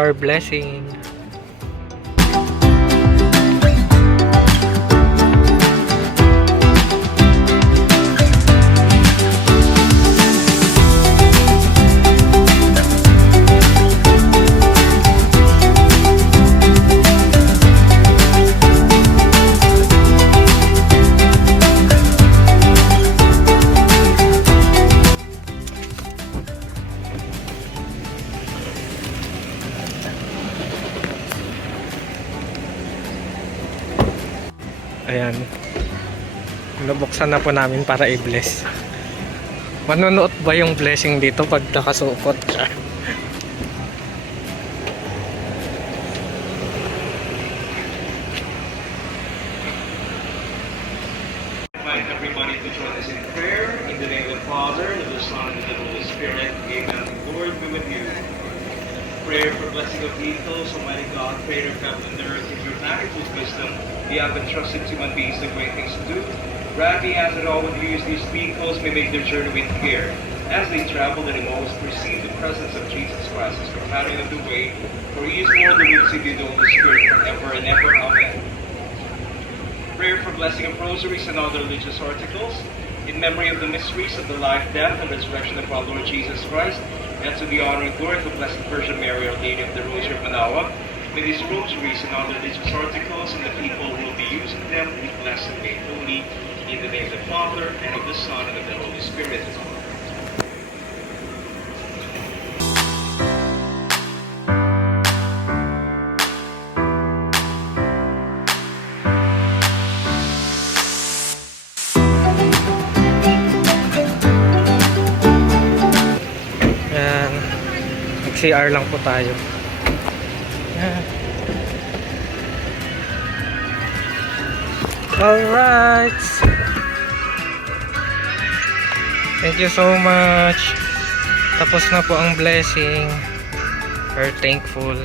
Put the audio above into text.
our blessing. Ayan. Nabuksan na po namin para i-bless. Manunuot ba yung blessing dito pag nakasukot ka? Invite everybody to join us in prayer. In the name of the Father, and of the Son, and of the Holy Spirit. Amen. The Lord be with you. Prayer for blessing of vehicles. Almighty God, creator of heaven and earth, in your magnitude wisdom, you have entrusted to human beings the great things to do. Granting as that all would use these vehicles may make their journey with care. As they travel, that they always perceive the presence of Jesus Christ as companion of the way, for he is Lord, the will see the Holy Spirit forever and ever. Amen. Prayer for blessing of rosaries and other religious articles, in memory of the mysteries of the life, death, and resurrection of our Lord Jesus Christ, and to the honor and glory of the Blessed Virgin Mary, Our Lady of the Rosary of Manaoag. May these rosaries and other religious articles and the people who will be using them be blessed and made holy, in the name of the Father, and of the Son, and of the Holy Spirit. Ayan. Mag-CR lang po tayo. Ayan. Alright. Thank you so much. Tapos na po ang blessing. We're thankful.